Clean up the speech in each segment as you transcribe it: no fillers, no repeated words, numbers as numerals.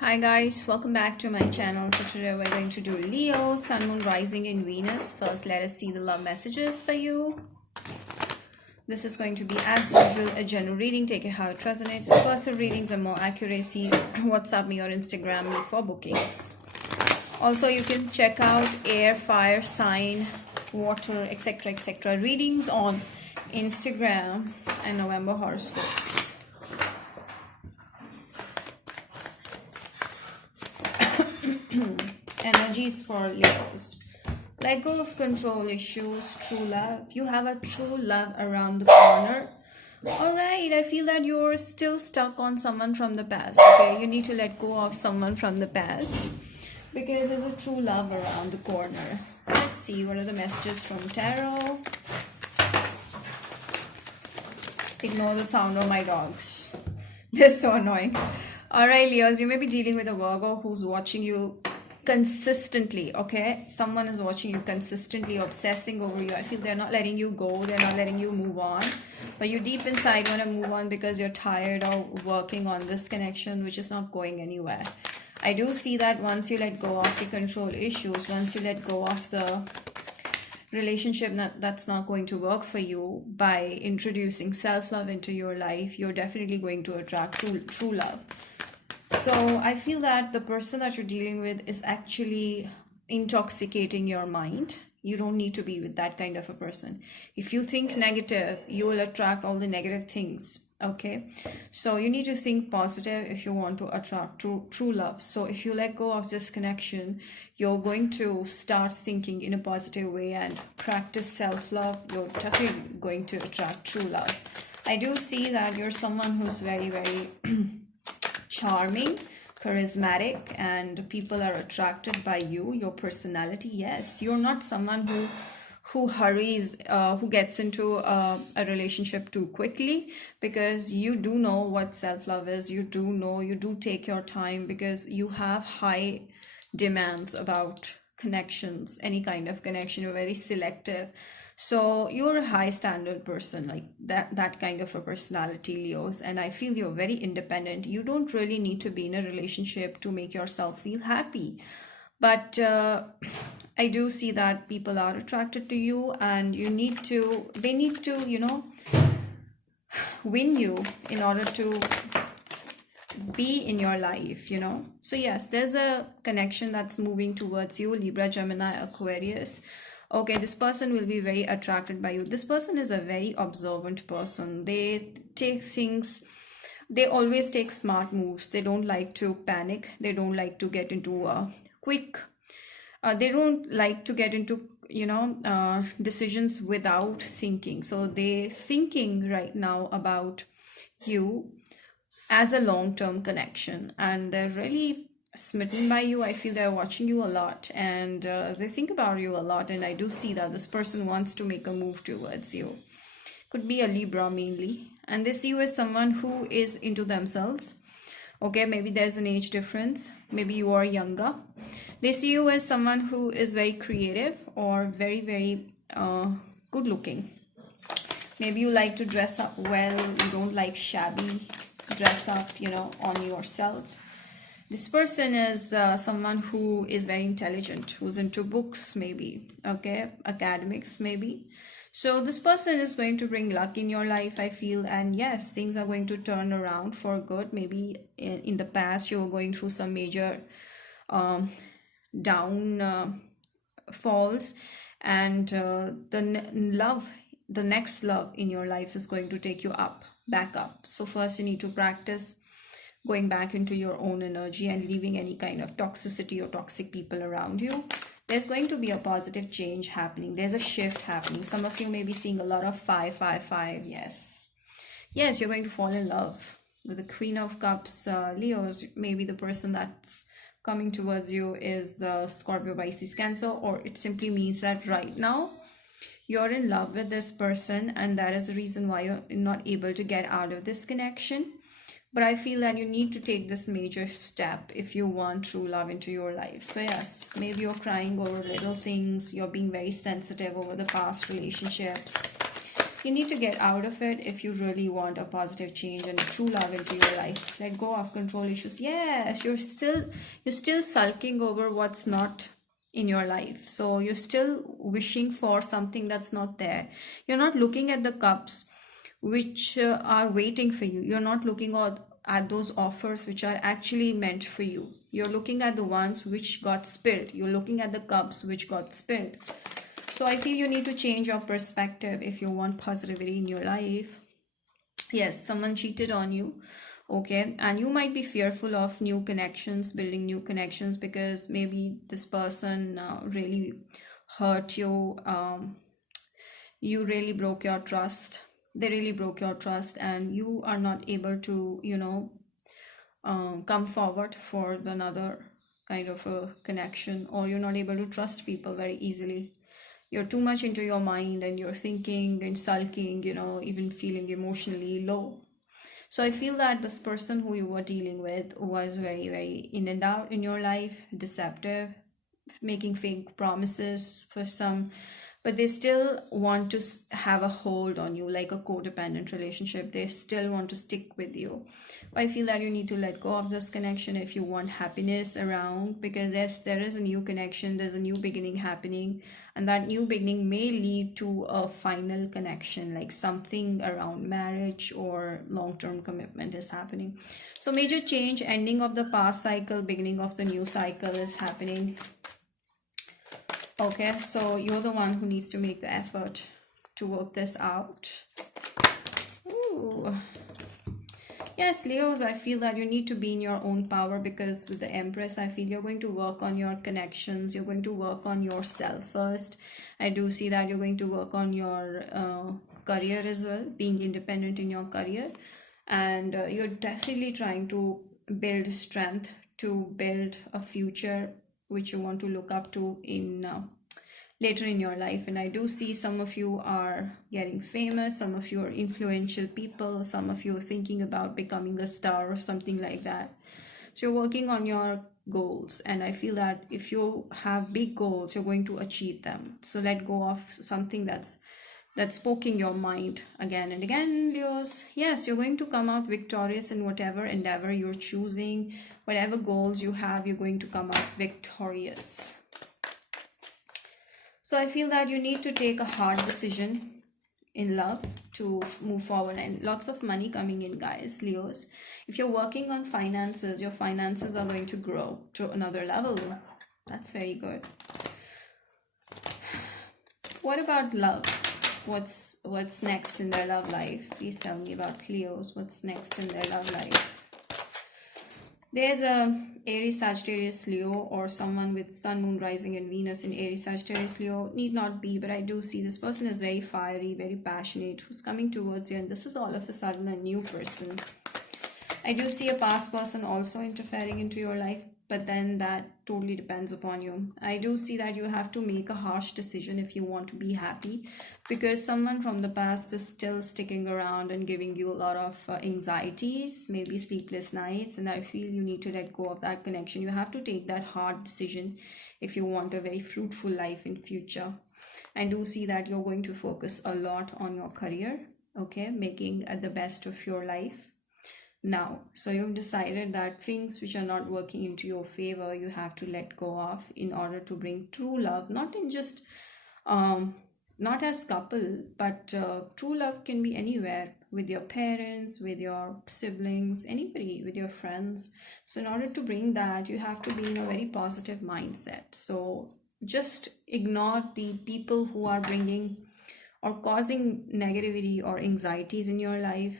Hi guys, welcome back to my channel. So today we're going to do Leo, Sun, Moon, Rising in Venus. First, let us see the love messages for you. This is going to be, as usual, a general reading. Take it how it resonates. For personal readings and more accuracy, WhatsApp me or Instagram me for bookings. Also, you can check out air, fire, sign, water, etc. readings on Instagram and November horoscopes. Energies for Leos. Let go of control issues, true love. You have a true love around the corner. Alright, I feel that you're still stuck on someone from the past. Okay, you need to let go of someone from the past because there's a true love around the corner. Let's see what are the messages from tarot. Ignore the sound of my dogs. They're so annoying. Alright, Leos, you may be dealing with a Virgo who's watching you consistently. Okay, someone is watching you consistently, obsessing over you. I feel they're not letting you go, they're not letting you move on, but you deep inside want to move on because you're tired of working on this connection which is not going anywhere. I do see that once you let go of the control issues, once you let go of the relationship that's not going to work for you, by introducing self-love into your life, you're definitely going to attract true love. So I feel that the person that you're dealing with is actually intoxicating your mind. You don't need to be with that kind of a person. If you think negative, you will attract all the negative things. Okay, so you need to think positive if you want to attract true love. So if you let go of this connection, you're going to start thinking in a positive way and practice self-love. You're definitely going to attract true love. I do see that you're someone who's very charming, charismatic, and people are attracted by you, your personality. Yes, you're not someone who hurries, who gets into a relationship too quickly, because you do know what self-love is. You do know, you do take your time because you have high demands about connections, any kind of connection. You're very selective. So you're a high standard person, like that kind of a personality, Leos. And I feel you're very independent. You don't really need to be in a relationship to make yourself feel happy. But I do see that people are attracted to you, and they need to, win you in order to be in your life. So yes, there's a connection that's moving towards you, Libra, Gemini, Aquarius. Okay, this person will be very attracted by you. This person is a very observant person. They always take smart moves. They don't like to panic. They don't like to get into a quick they don't like to get into decisions without thinking. So they're thinking right now about you as a long-term connection, and they're really smitten by you. I feel they're watching you a lot, and they think about you a lot, and I do see that this person wants to make a move towards you. Could be a Libra mainly, and they see you as someone who is into themselves. Okay, maybe there's an age difference, maybe you are younger. They see you as someone who is very creative or very good looking. Maybe you like to dress up well, you don't like shabby dress up, on yourself. This person is someone who is very intelligent, who's into books, maybe, okay, academics, maybe. So this person is going to bring luck in your life, I feel, and yes, things are going to turn around for good. Maybe in the past you were going through some major down falls, and the next love in your life is going to take you back up. So first you need to practice going back into your own energy and leaving any kind of toxicity or toxic people around you. There's going to be a positive change happening. There's a shift happening. Some of you may be seeing a lot of 555. Yes, you're going to fall in love with the Queen of Cups. Leos, maybe the person that's coming towards you is Scorpio, Pisces, Cancer, or it simply means that right now you're in love with this person, and that is the reason why you're not able to get out of this connection. But I feel that you need to take this major step if you want true love into your life. So yes, maybe you're crying over little things. You're being very sensitive over the past relationships. you need to get out of it if you really want a positive change and true love into your life. Let go of control issues. Yes, you're still sulking over what's not in your life. So you're still wishing for something that's not there. You're not looking at the cups which are waiting for you. You're not looking at those offers which are actually meant for you. You're looking at the ones which got spilled. You're looking at the cups which got spilled. So I feel you need to change your perspective if you want positivity in your life. Yes, someone cheated on you, okay, and you might be fearful of new connections, building new connections, because maybe this person really hurt you. You really broke your trust. They really broke your trust, and you are not able to, come forward for another kind of a connection, or you're not able to trust people very easily. You're too much into your mind and you're thinking and sulking, even feeling emotionally low. So I feel that this person who you were dealing with was very, very in and out in your life, deceptive, making fake promises for some, but they still want to have a hold on you, like a codependent relationship. They still want to stick with you. I feel that you need to let go of this connection if you want happiness around, because yes, there is a new connection, there's a new beginning happening, and that new beginning may lead to a final connection, like something around marriage or long-term commitment is happening. So major change, ending of the past cycle, beginning of the new cycle is happening. Okay, so you're the one who needs to make the effort to work this out. Ooh. Yes, Leos, I feel that you need to be in your own power, because with the Empress, I feel you're going to work on your connections. You're going to work on yourself first. I do see that you're going to work on your career as well, being independent in your career. And you're definitely trying to build strength, to build a future which you want to look up to in later in your life. And I do see some of you are getting famous, some of you are influential people, some of you are thinking about becoming a star or something like that. So you're working on your goals, and I feel that if you have big goals, you're going to achieve them. So let go of something that's poking your mind again and again, Leos. Yes, you're going to come out victorious in whatever endeavor you're choosing, whatever goals you have, you're going to come out victorious. So I feel that you need to take a hard decision in love to move forward, and lots of money coming in, guys, Leos. If you're working on finances, your finances are going to grow to another level. That's very good. What about love? What's next in their love life? Please tell me about Leos. What's next in their love life? There's a Aries, Sagittarius, Leo, or someone with Sun, Moon, Rising, and Venus in Aries, Sagittarius, Leo. Need not be, but I do see this person is very fiery, very passionate, who's coming towards you, and this is all of a sudden a new person. I do see a past person also interfering into your life, but then that totally depends upon you. I do see that you have to make a harsh decision if you want to be happy, because someone from the past is still sticking around and giving you a lot of anxieties, maybe sleepless nights, and I feel you need to let go of that connection. You have to take that hard decision if you want a very fruitful life in future. I do see that you're going to focus a lot on your career, okay, making the best of your life now. So you've decided that things which are not working into your favor, you have to let go of in order to bring true love, not in just not as couple, but true love can be anywhere, with your parents, with your siblings, anybody, with your friends. So in order to bring that, you have to be in a very positive mindset. So just ignore the people who are bringing or causing negativity or anxieties in your life,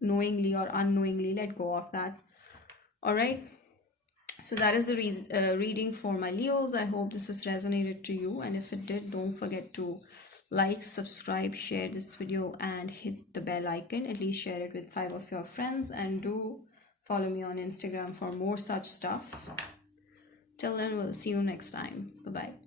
knowingly or unknowingly. Let go of that. All right, so that is the reading for my Leos. I hope this has resonated to you, and if it did, don't forget to like, subscribe, share this video, and hit the bell icon. At least share it with 5 of your friends, and do follow me on Instagram for more such stuff. Till then, we'll see you next time. Bye bye.